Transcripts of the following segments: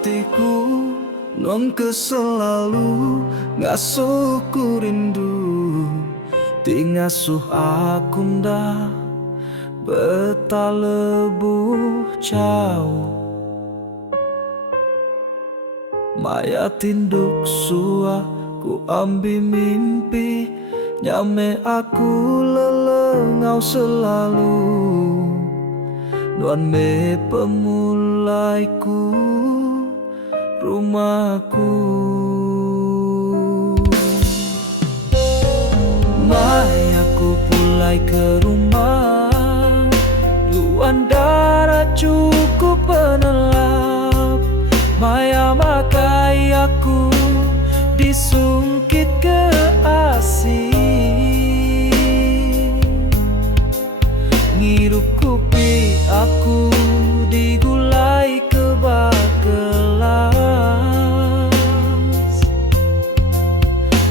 hatiku non ke selalu ngasuhku rindu tingasuh aku ndak betalebu jauh maya tinduk sua ku ambi mimpi nyame aku lelengau selalu nuan me pemulaiku rumahku maya ku pulai ke rumah luan darah cukup penelap maya makai aku disungkit ke asih ngirup kupi aku digulai ke bagelas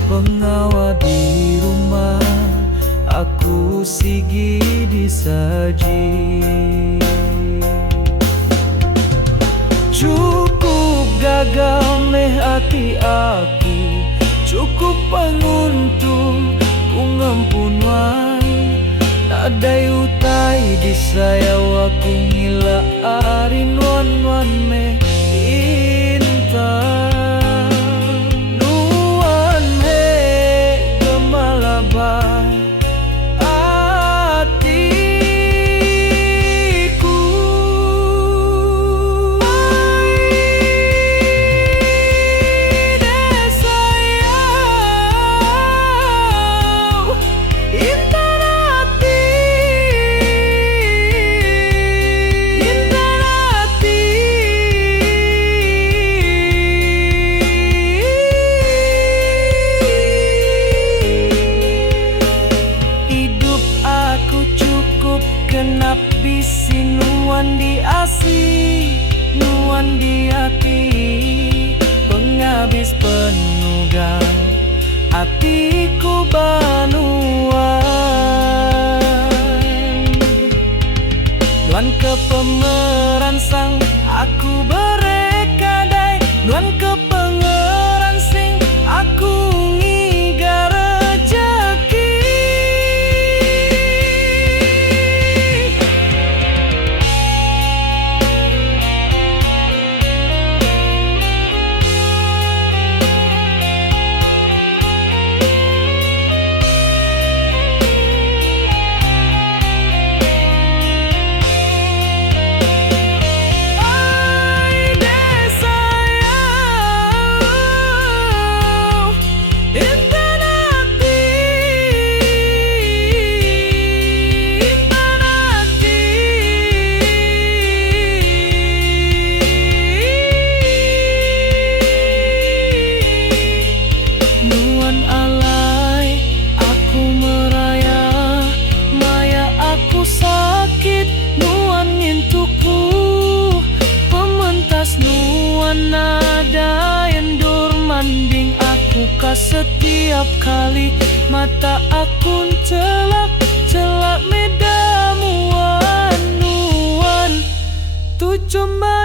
pengawa di rumah aku sigi disaji cukup gagal meh hati aku cukup penguntung ku ngempunuan nadai utai di saya waku ngila arin wan me intan nuan he gemalabai hatiku desayau intan hati intan hati hidup aku cukup genap bisi nuan di asi nuan di hati penghabis penugang hatiku banuan nuan ke pemeran sang aku berekadai nuan ke pengeran sing aku ngiga rejeki ai desayau intan hati intan hati nuan alai aku meraya maya aku sakit nuan ngintuku pementas nuan nada endur manding aku ka setiap kali mata aku celak celak medamuan nuan tu cuma